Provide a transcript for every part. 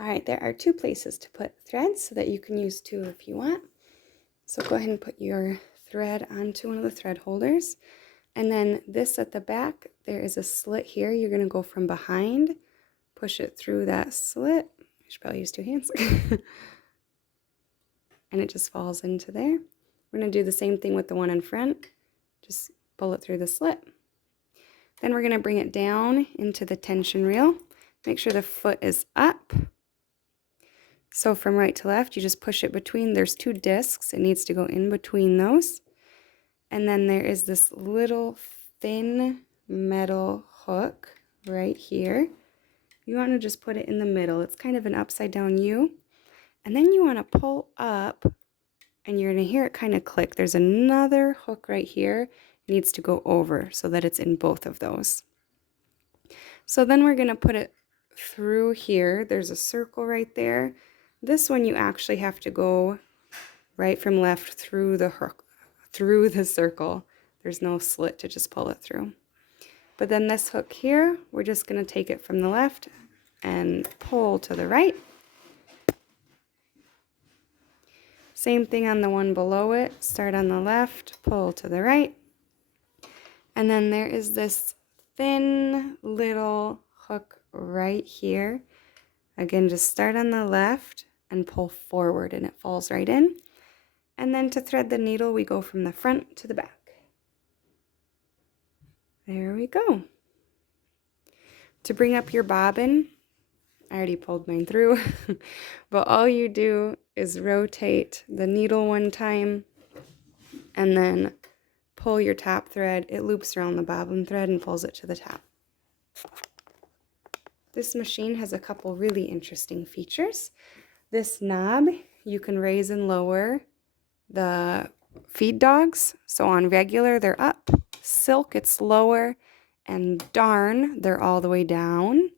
All right, there are two places to put threads so that you can use two if you want. So go ahead and put your thread onto one of the thread holders. And then this at the back, there is a slit here. You're going to go from behind, push it through that slit. I should probably use two hands. And it just falls into there. We're going to do the same thing with the one in front. Just pull it through the slit. Then we're going to bring it down into the tension reel. Make sure the foot is up. So from right to left, you just push it between. There's two discs. It needs to go in between those. And then there is this little thin metal hook right here. You want to just put it in the middle. It's kind of an upside down U. And then you want to pull up, and you're going to hear it kind of click. There's another hook right here. It needs to go over so that it's in both of those. So then we're going to put it through here. There's a circle right there. This one you actually have to go right from left through the hook, through the circle. There's no slit to just pull it through. But then this hook here, we're just going to take it from the left and pull to the right. Same thing on the one below it. Start on the left, pull to the right. And then there is this thin little hook right here. Again, just start on the left and pull forward, and it falls right in. And then to thread the needle, we go from the front to the back. There we go. To bring up your bobbin, I already pulled mine through, but all you do is rotate the needle one time and then pull your top thread. It loops around the bobbin thread and pulls it to the top. This machine has a couple really interesting features. This knob, you can raise and lower the feed dogs. So on regular, they're up. Silk, it's lower. And darn, they're all the way down.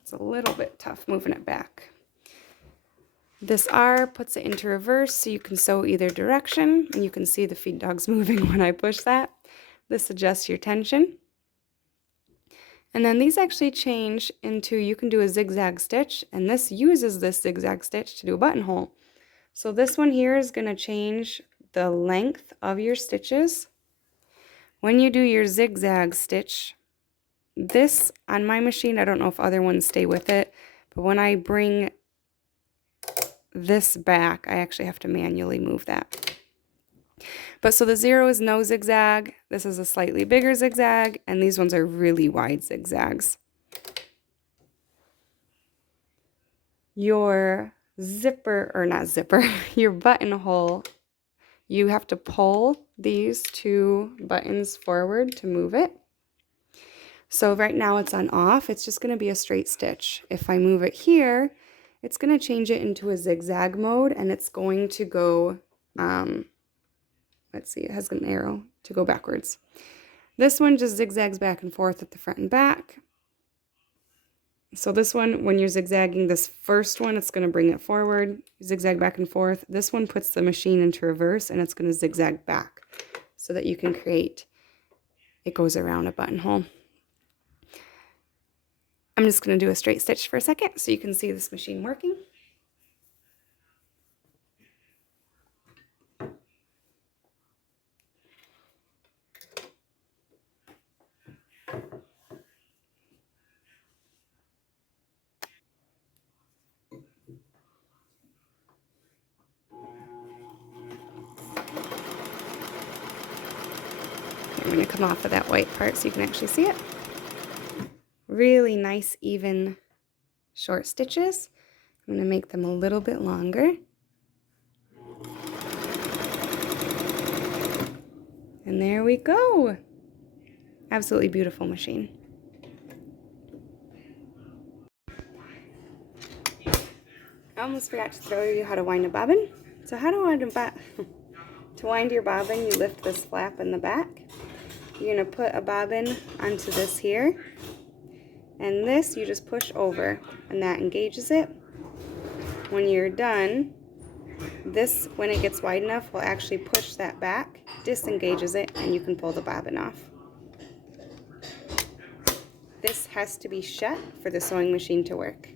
It's a little bit tough moving it back. This R puts it into reverse so you can sew either direction, and you can see the feed dogs moving when I push that. This adjusts your tension. And then these actually change into, you can do a zigzag stitch, and this uses this zigzag stitch to do a buttonhole. So this one here is going to change the length of your stitches. When you do your zigzag stitch, this on my machine, I don't know if other ones stay with it, but when I bring this back, I actually have to manually move that. But so the 0 is no zigzag, this is a slightly bigger zigzag, and these ones are really wide zigzags. Your zipper, or not zipper, your buttonhole, you have to pull these two buttons forward to move it. So right now it's on off, it's just going to be a straight stitch. If I move it here, it's going to change it into a zigzag mode, and it's going to go, let's see, it has an arrow to go backwards. This one just zigzags back and forth at the front and back. So this one, when you're zigzagging this first one, it's going to bring it forward, zigzag back and forth. This one puts the machine into reverse, and it's going to zigzag back so that you can create, it goes around a buttonhole. I'm just going to do a straight stitch for a second so you can see this machine working. I'm going to come off of that white part so you can actually see it. Really nice, even, short stitches. I'm going to make them a little bit longer. And there we go. Absolutely beautiful machine. I almost forgot to throw you how to wind a bobbin. So how to wind a to wind your bobbin, you lift this flap in the back. You're going to put a bobbin onto this here. And this you just push over, and that engages it. When you're done, this, when it gets wide enough, will actually push that back, disengages it, and you can pull the bobbin off. this has to be shut for the sewing machine to work.